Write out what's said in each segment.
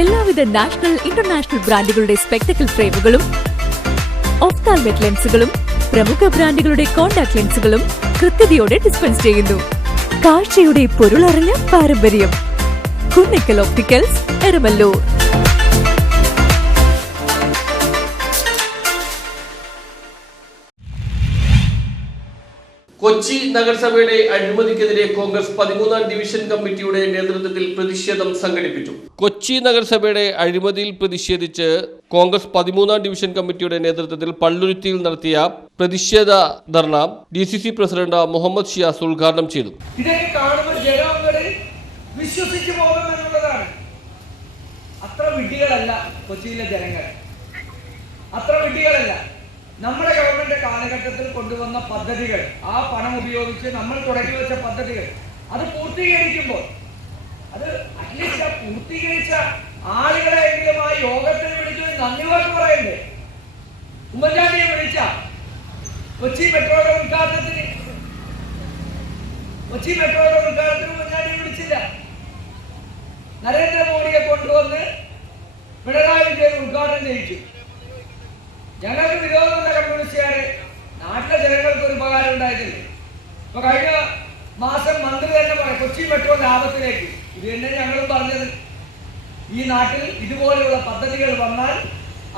എല്ലാവിധ national international ബ്രാൻഡുകളുടെ spectacle ഫ്രെയിമുകളും ഒഫ്താൽമെറ്റ് ലെൻസുകളും പ്രമുഖ ബ്രാൻഡുകളുടെ കോൺടാക്ട് ലെൻസുകളും കൃത്യതയോടെ ഡിസ്പെൻസ് ചെയ്യുന്നു. കാഴ്ചയുടെ പൊരുളറിഞ്ഞ പാരമ്പര്യം. കുന്നിക്കൽ ഒപ്റ്റിക്കൽസ്, എരമല്ലൂർ. കൊച്ചി നഗരസഭയുടെ അഴിമതിക്കെതിരെ കോൺഗ്രസ് 13ാം ഡിവിഷൻ കമ്മിറ്റിയുടെ നേതൃത്വത്തിൽ പ്രതിഷേധം സംഘടിപ്പിച്ചു. കൊച്ചി നഗരസഭയുടെ അഴിമതിയിൽ പ്രതിഷേധിച്ച് കോൺഗ്രസ് 13ാം ഡിവിഷൻ കമ്മിറ്റിയുടെ നേതൃത്വത്തിൽ പള്ളുരുത്തിയിൽ നടത്തിയ പ്രതിഷേധ ധർണ DCC പ്രസിഡന്റ് മുഹമ്മദ് ഷിയാസ് ഉദ്ഘാടനം ചെയ്തു. ഇതൊക്കെ കാണുമ്പോൾ ജനങ്ങൾ വിശ്വസിച്ചു പോകുമെന്നുള്ളതാണ്. അത്ര വിഡ്ഢികളല്ല കൊച്ചിയിലെ ജനങ്ങൾ, അത്ര വിഡ്ഢികളല്ല. നമ്മുടെ ഗവൺമെന്റ് കാലഘട്ടത്തിൽ കൊണ്ടുവന്ന പദ്ധതികൾ, ആ പണം ഉപയോഗിച്ച് നമ്മൾ തുടങ്ങി വെച്ച പദ്ധതികൾ അത് പൂർത്തീകരിക്കുമ്പോൾ അത് അറ്റ്ലീസ്റ്റ് പൂർത്തീകരിച്ച ആളുകളെങ്കിലും ആ യോഗത്തിൽ വിളിച്ചു നന്ദി വാക്ക് പറയണ്ടേ? ഉമ്മൻചാണ്ടിയെ വിളിച്ച കൊച്ചി മെട്രോയുടെ ഉദ്ഘാടനത്തിന് ഉമ്മൻചാണ്ടിയെ വിളിച്ചില്ല. നരേന്ദ്രമോദിയെ കൊണ്ടുവന്ന് പിണറായി വിജയൻ ഉദ്ഘാടനം ചെയ്യിച്ചു. ഞങ്ങൾക്ക് വിരോധമുള്ള കമ്മ്യൂണിസ്റ്റുകാരെ നാട്ടിലെ ജനങ്ങൾക്ക് ഒരു ഉപകാരം ഉണ്ടായിട്ടില്ല. ഇപ്പൊ കഴിഞ്ഞ മാസം മന്ത്രി തന്നെ പറയും കൊച്ചി മെട്രോ ലാഭത്തിലേക്ക്. ഇത് തന്നെ ഞങ്ങളും പറഞ്ഞത്. ഈ നാട്ടിൽ ഇതുപോലെയുള്ള പദ്ധതികൾ വന്നാൽ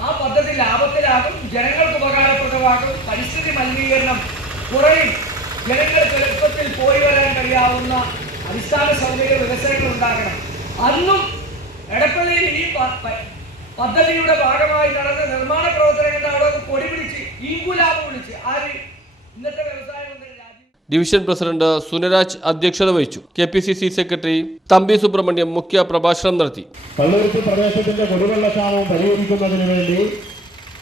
ആ പദ്ധതി ലാഭത്തിലാകും, ജനങ്ങൾക്ക് ഉപകാരപ്രദമാകും, പരിസ്ഥിതി മലിനീകരണം കുറയും, ജനങ്ങൾക്ക് എളുപ്പത്തിൽ പോയി വരാൻ കഴിയാവുന്ന അടിസ്ഥാന സൗകര്യ വികസനങ്ങൾ ഉണ്ടാകണം. അന്നും എടപ്പള്ളിയിൽ ഈ പദ്ധതിയുടെ ഭാഗമായി നടന്ന നിർമ്മാണ പ്രവർത്തനങ്ങളുടെ അവിടെ കൊടി പിടിച്ച് ഈങ്കുലാബ് വിളിച്ച് ആര് ഇന്നത്തെ വ്യവസായ മന്ത്രി ഡിവിഷൻ പ്രസിഡന്റ് സുനരാജ് അധ്യക്ഷത വഹിച്ചു. KPCC സെക്രട്ടറി തമ്പി സുബ്രഹ്മണ്യം മുഖ്യ പ്രഭാഷണം നടത്തി. പള്ളുരുത്തി പ്രദേശത്തിന്റെ കുടിവെള്ളക്ഷാമം പരിഹരിക്കുന്നതിന് വേണ്ടി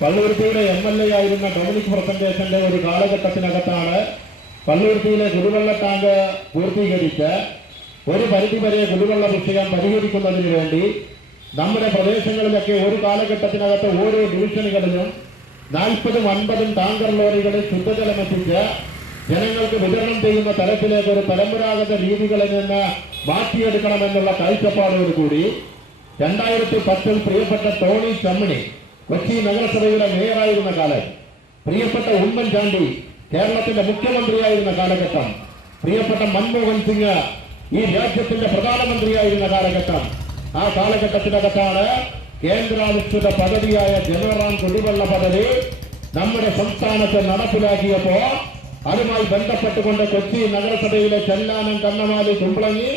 പള്ളുരുത്തിയുടെ MLA ആയിരുന്ന ഡൊമിനിക് പ്രസന്റേഷന്റെ ഒരു കാലഘട്ടത്തിനകത്താണ് പള്ളുരുത്തിയിലെ കുടിവെള്ള ടാങ്ക് പൂർത്തീകരിച്ച് ഒരു പരിധിവരെ കുടിവെള്ള വിഷയം പരിഹരിക്കുന്നതിന് വേണ്ടി നമ്മുടെ പ്രദേശങ്ങളിലൊക്കെ ഒരു കാലഘട്ടത്തിനകത്ത് ഓരോ ഡിവിഷനുകളിലും 40-50 ടാങ്കർ ലോറികളിൽ ശുദ്ധജലം എത്തിച്ച് ജനങ്ങൾക്ക് വിതരണം ചെയ്യുന്ന തരത്തിലേക്ക് ഒരു പരമ്പരാഗത രീതികളിൽ നിന്ന് മാറ്റിയെടുക്കണമെന്നുള്ള കാഴ്ചപ്പാടോടുകൂടി 2010 പ്രിയപ്പെട്ട ടോണി ചമ്മണി കൊച്ചി നഗരസഭയുടെ മേയറായിരുന്ന കാലം, പ്രിയപ്പെട്ട ഉമ്മൻചാണ്ടി കേരളത്തിന്റെ മുഖ്യമന്ത്രിയായിരുന്ന കാലഘട്ടം, പ്രിയപ്പെട്ട മൻമോഹൻ സിംഗ് ഈ രാജ്യത്തിന്റെ പ്രധാനമന്ത്രിയായിരുന്ന കാലഘട്ടം, ആ കാലഘട്ടത്തിനകത്താണ് കേന്ദ്രാവിഷ്കൃത പദ്ധതിയായ ജനറാം കുടിവെള്ള പദ്ധതി നമ്മുടെ സംസ്ഥാനത്ത് നടപ്പിലാക്കിയപ്പോ അതുമായി ബന്ധപ്പെട്ടുകൊണ്ട് കൊച്ചി നഗരസഭയിലെ ചെല്ലാനം, കണ്ണമാലി, കുമ്പളങ്ങി,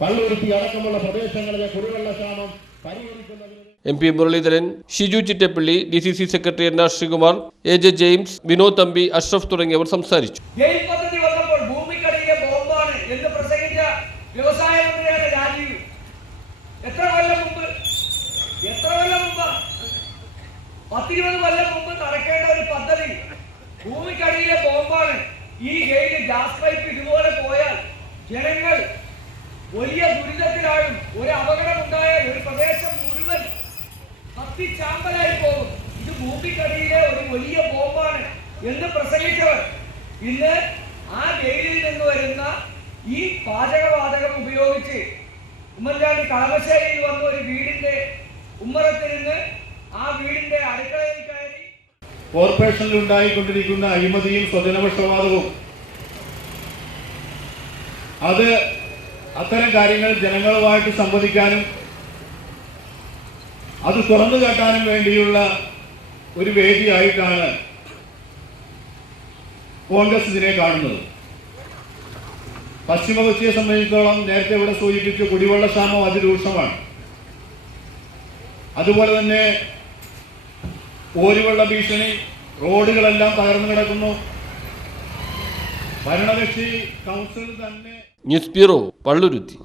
പള്ളുരുത്തി അടക്കമുള്ള പ്രദേശങ്ങളിലെ കുടിവെള്ള ക്ഷാമം പരിഹരിക്കുന്നതിന് MP Muraleedharan, Shiju Chittilappilly, DCC secretary NR Sreekumar, AJ James, Vinod Thampi, Ashraf തുടങ്ങിയവർ സംസാരിച്ചു. വ്യവസായ മന്ത്രിയാണ് രാജീവ്. എത്ര കൊല്ലം മുമ്പ് 10-20 കൊല്ലം മുമ്പ് നടക്കേണ്ട ഒരു പദ്ധതി ഭൂമിക്കടിയിലെ ബോംബാണ്. ഈ ഗെയില് ഗ്യാസ് പൈപ്പ് ഇതുപോലെ പോയാൽ ജനങ്ങൾ വലിയ ദുരിതത്തിലാകും. ഒരു അപകടം ഉണ്ടായാൽ ഒരു പ്രദേശം മുഴുവൻ കത്തിച്ചാമ്പലായി പോകും. ഇത് ഭൂമിക്കടിയിലെ ഒരു വലിയ ബോംബാണ് എന്ന് പ്രസംഗിച്ചവർ ഇന്ന് ആ ഗെയിലിൽ നിന്ന് വരുന്ന ഈ പാചകവാതകം ഉപയോഗിച്ച് ഉമ്മൻചാണ്ടി കളമശ്ശേരിയിൽ വന്ന ഒരു വീടിന്റെ ഉമ്മറത്തിരുന്ന് ആ വീടിന്റെ അടുക്കളയിൽ കയറി കോർപ്പറേഷനിൽ ഉണ്ടായിക്കൊണ്ടിരിക്കുന്ന അഴിമതിയും സ്വജനപക്ഷപാതവും അത് അത്തരം കാര്യങ്ങൾ ജനങ്ങളുമായിട്ട് സംവദിക്കാനും അത് തുറന്നു കാട്ടാനും വേണ്ടിയുള്ള ഒരു വേദിയായിട്ടാണ് കോൺഗ്രസ് ഇതിനെ കാണുന്നത്. പശ്ചിമ കൊച്ചിയെ സംബന്ധിച്ചിടത്തോളം നേരത്തെ ഇവിടെ സൂചിപ്പിച്ച കുടിവെള്ളക്ഷാമം അതിരൂക്ഷമാണ്. അതുപോലെ തന്നെ ഓരുവെള്ള ഭീഷണി, റോഡുകളെല്ലാം തകർന്നു കിടക്കുന്നു. ഭരണകക്ഷി കൗൺസിൽ തന്നെ. News bureau, Palluruthy.